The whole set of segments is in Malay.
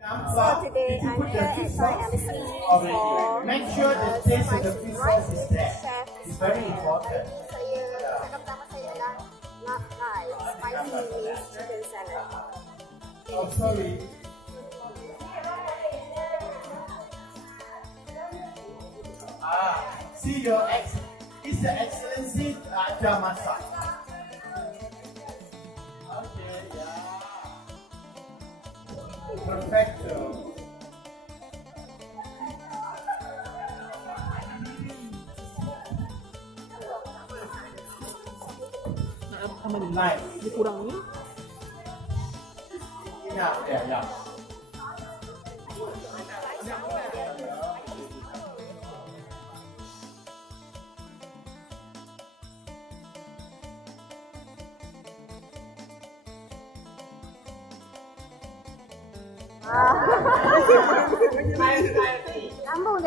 So today I'm here at Thai Embassy for Make sure the taste of the spicy fish rice sauce is with there. chef. It's very important. Cakap pertama saya adalah not rice, spicy means chicken salad. Oh, sorry. See your His Excellency Raja Masak. Okay, yeah. Perfecto. Nice. Dia kurang ni. Yeah.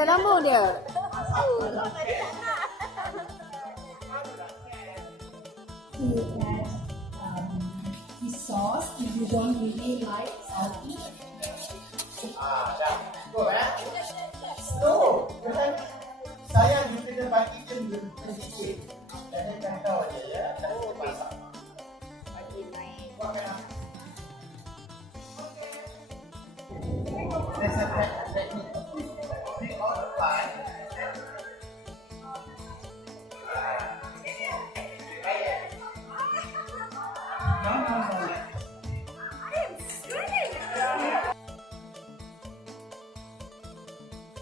Lambung dia. To add his sauce if you don't really like salty. Dah. Go, No. Saya kita bagi dia sedikit. Jangan kacau aja ya. Kita masak. There's a technique. We all apply. No.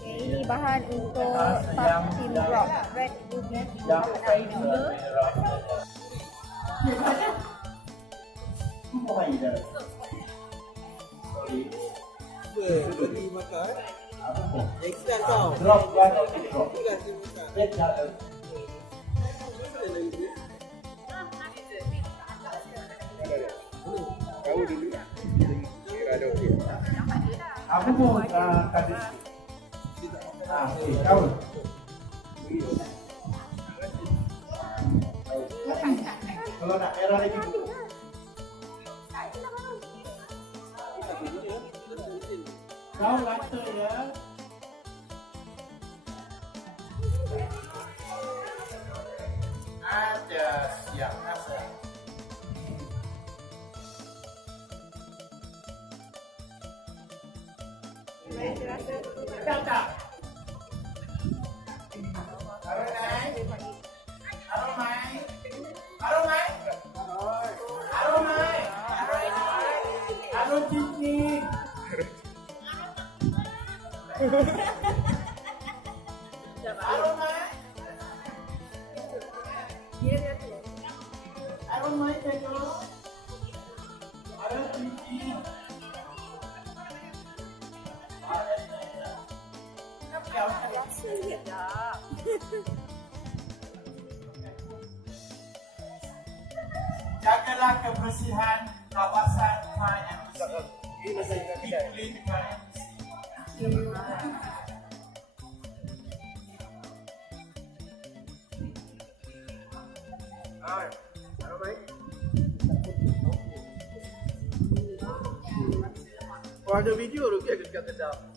Ini bahan untuk pumpkin rock, red ruby. Beri makan. Extra kau. Drop one. Itu dah dia makan. Kau dulu. Kira ada okey. Aku mau kasih. Kau. Kalau nak merah lagi. Kau rata ya. Ada siap rasa. Tak. Aromai. Cincin. Aromai tengok. Ada cincin. Jagalah kebersihan kawasan Thai Embassy. Dipilih dengan Kalau ada video tu dia akan sedap.